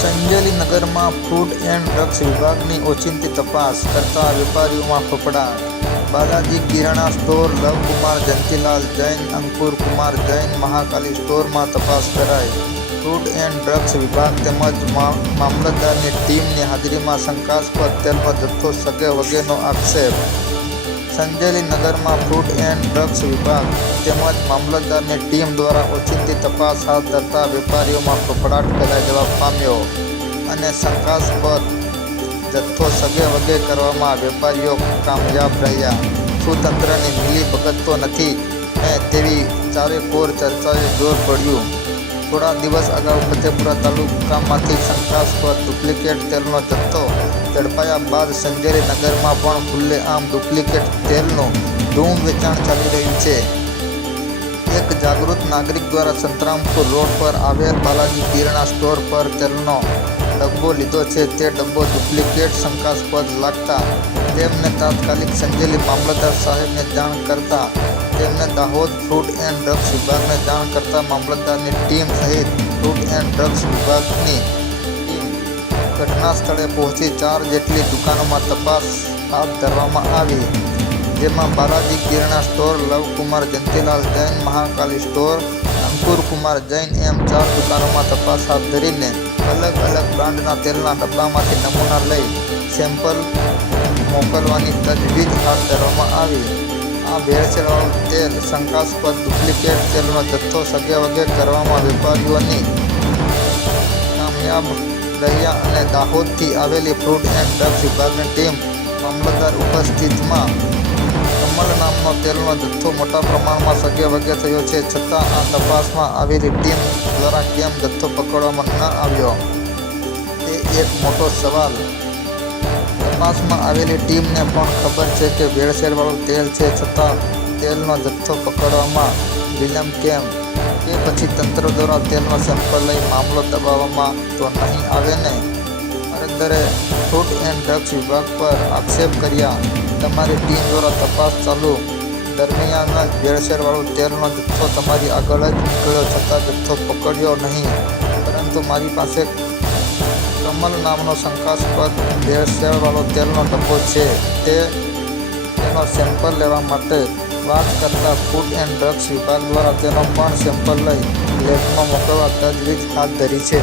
સંજેલી નગરમાં food and drugs વિભાગની ઓચિંતી તપાસ કરતા વેપારીઓમાં ફફડાટ. બાલાજી કિરાણા સ્ટોર લવકુમાર જંતીલાલ જૈન, અંકુર કુમાર જૈન મહાકાલી સ્ટોરમાં તપાસ કરાઈ. ફૂડ એન્ડ ડ્રગ્સ વિભાગ તેમજ મામલતદારની ટીમની હાજરીમાં શંકાસ્પદ તેલનો જથ્થો સગે વગેરેનો આક્ષેપ સંજેલી નગરમાં ફ્રૂટ એન્ડ ડ્રગ્સ વિભાગ તેમજ મામલતદારની ટીમ દ્વારા ઓચિંતી તપાસ હાથ ધરતા વેપારીઓમાં ફફડાટ ફેલાઈ જવા પામ્યો અને શંકાસ્પદ જથ્થો સગે વગે કરવામાં વેપારીઓ કામયાબ રહ્યા. શું તંત્રની મિલી ભગત નથી ને તેવી ચારેકોર ચર્ચાએ જોર પડ્યું. થોડા દિવસ અગાઉ ફતેપુરા તાલુકામાંથી શંકાસ્પદ ડુપ્લિકેટ તેલનો જથ્થો ઝડપાયા બાદ સંજેરી નગરમાં પણ ખુલ્લેઆમ ડુપ્લિકેટ તેલનું ધૂમ વેચાણ ચાલી રહ્યું છે. એક જાગૃત નાગરિક દ્વારા સંતરામપુર રોડ પર આવેલ બાલાજી કિરણા સ્ટોર પર તેલનો ડબ્બો લીધો છે. તે ડબ્બો ડુપ્લિકેટ શંકાસ્પદ લાગતા તેમને તાત્કાલિક સંજેલી મામલતદાર સાહેબને જાણ કરતા તેમને દાહોદ ફ્રૂટ એન્ડ ડ્રગ્સ વિભાગને જાણ કરતા મામલતદારની ટીમ સહિત ફ્રૂટ એન્ડ ડ્રગ્સ વિભાગની ઘટના સ્થળે પહોંચી ચાર જેટલી દુકાનોમાં તપાસ હાથ ધરવામાં આવી. જેમાં બાલાજી કિરણા સ્ટોર, લવકુમાર જંતીલાલ જૈન મહાકાલી સ્ટોર અંકુર કુમાર જૈન એમ ચાર દુકાનોમાં તપાસ હાથ ધરીને અલગ અલગ બ્રાન્ડના તેલના ડબ્બામાંથી નમૂના લઈ સેમ્પલ મોકલવાની તજવીજ હાથ ધરવામાં આવી. આ ભેળસેળવાળું તેલ શંકાસ્પદ ડુપ્લિકેટ તેલનો જથ્થો સગે વગે કરવામાં વેપારીઓની કામયાબ રહ્યા અને દાહોદથી આવેલી ફ્રૂટ એન્ડ ડ્રગ્સ વિભાગની ટીમ મામલતદાર ઉપસ્થિતમાં કમલ નામનો તેલનો જથ્થો મોટા પ્રમાણમાં સગે વગે થયો છે. છતાં આ તપાસમાં આવેલી ટીમ દ્વારા કેમ જથ્થો પકડવામાં ન આવ્યો? તે એક મોટો સવાલ. તપાસમાં આવેલી ટીમને પણ ખબર છે કે ભેળસેળવાળું તેલ છે. છતાં તેલનો જથ્થો પકડવામાં વિલંબ કેમ? કે પછી તંત્ર દ્વારા તેલનો સેમ્પલ લઈ મામલો દબાવવામાં તો નહીં આવે ને? અરજદારે ફૂડ એન્ડ ડ્રગ્સ વિભાગ પર આક્ષેપ કર્યા. તમારી ટીમ દ્વારા તપાસ ચાલુ. દરમિયાન જ ભેળસેળવાળો તેલનો જથ્થો તમારી આગળ જ નીકળ્યો છતાં જથ્થો પકડ્યો નહીં. પરંતુ મારી પાસે કમલ નામનો શંકાસ્પદ ભેળસેળવાળો તેલનો ડબ્બો છે. તે તેનો સેમ્પલ લેવા માટે વાત કરતા ફૂડ એન્ડ ડ્રગ્સ વિભાગ દ્વારા તેનો પણ સેમ્પલ લઈ લેબમાં મોકલવા તજવીજ હાથ ધરી છે.